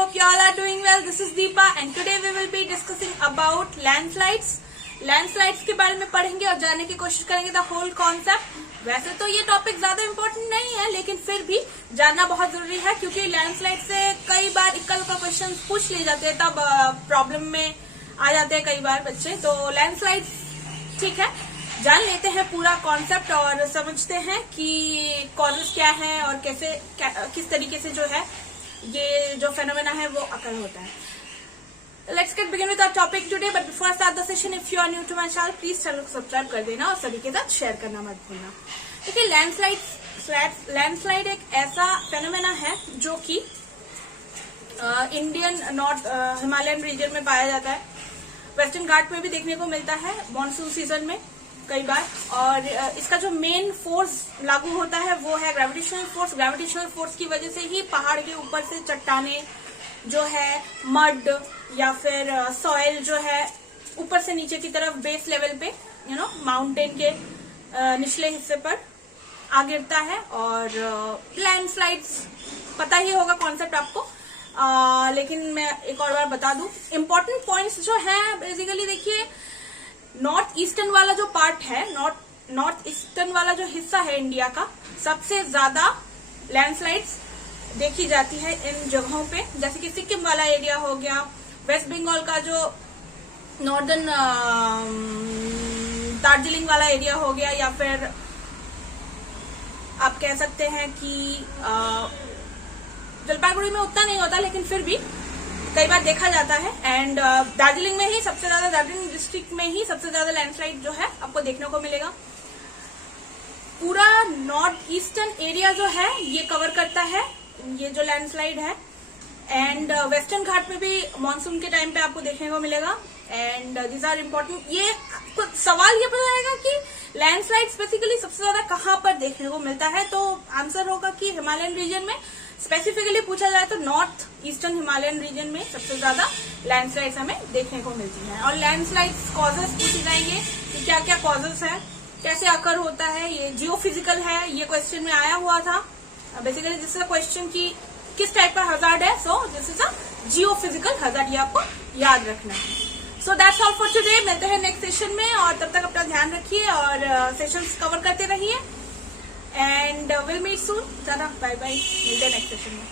hope you all are doing well. This is Deepa and today we will be discussing about landslides. Landslides के बारे में पढ़ेंगे और जानने की कोशिश करेंगे द होल कॉन्सेप्ट। वैसे तो ये टॉपिक ज्यादा इम्पोर्टेंट नहीं है, लेकिन फिर भी जानना बहुत जरूरी है क्योंकि लैंडस्लाइड से कई बार इक्कल का क्वेश्चन पूछ लिए जाते हैं, तब प्रॉब्लम में आ जाते हैं कई बार बच्चे। तो लैंडस्लाइड ठीक है, जान लेते हैं पूरा कॉन्सेप्ट और समझते हैं कि कॉजेस क्या है और कैसे किस तरीके से जो है ये जो फेनोमेना है वो अकर होता है। Let's get begin with our topic today, but before I start the session, if you are new to my channel, please channel को सब्सक्राइब कर देना और सभी के साथ शेयर करना मत भूलना। देखिए, लैंडस्लाइड एक ऐसा फेनोमेना है जो कि इंडियन नॉर्थ हिमालयन रीजन में पाया जाता है। वेस्टर्न घाट में भी देखने को मिलता है मॉनसून सीजन में कई बार, और इसका जो मेन फोर्स लागू होता है वो है ग्रेविटेशनल फोर्स। ग्रेविटेशनल फोर्स की वजह से ही पहाड़ के ऊपर से चट्टाने जो है, मड या फिर सॉइल जो है ऊपर से नीचे की तरफ बेस लेवल पे माउंटेन के निचले हिस्से पर आ गिरता है। और लैंडस्लाइड्स पता ही होगा कॉन्सेप्ट आपको, लेकिन मैं एक और बार बता दूं इम्पोर्टेंट पॉइंट्स जो है। बेसिकली देखिए, नॉर्थ ईस्टर्न वाला जो पार्ट है, नॉर्थ ईस्टर्न वाला जो हिस्सा है इंडिया का, सबसे ज्यादा लैंडस्लाइड्स देखी जाती है इन जगहों पे, जैसे कि सिक्किम वाला एरिया हो गया, वेस्ट बंगाल का जो नॉर्दर्न दार्जिलिंग वाला एरिया हो गया, या फिर आप कह सकते हैं कि जलपाईगुड़ी में उतना नहीं होता लेकिन फिर भी कई बार देखा जाता है। एंड दार्जिलिंग में ही सबसे ज्यादा, दार्जिलिंग डिस्ट्रिक्ट में ही सबसे ज्यादा लैंडस्लाइड जो है आपको देखने को मिलेगा। पूरा नॉर्थ ईस्टर्न एरिया जो है ये कवर करता है ये जो लैंडस्लाइड है। एंड वेस्टर्न घाट में भी मानसून के टाइम पे आपको देखने को मिलेगा। And this are important. ये कुछ सवाल ये पता रहेगा कि लैंडस्लाइड बेसिकली सबसे ज्यादा कहाँ पर देखने को मिलता है, तो आंसर होगा कि हिमालयन रीजन में। स्पेसिफिकली पूछा जाए तो नॉर्थ ईस्टर्न हिमालयन रीजन में सबसे ज्यादा लैंडस्लाइड्स हमें देखने को मिलती है। और लैंडस्लाइड्स कॉजेस पूछे जाएंगे कि क्या क्या कॉजेस है, कैसे आकर होता है, ये जियोफिजिकल है, ये क्वेश्चन में आया हुआ था। Basically this is a question की किस टाइप का हजार्ड है, so this is a geophysical hazard, ये आपको याद रखना है। So that's all for today. मिलते हैं नेक्स्ट सेशन में, और तब तक अपना ध्यान रखिए और सेशंस कवर करते रहिए। And will meet soon. Bye bye, मिलते हैं नेक्स्ट सेशन में।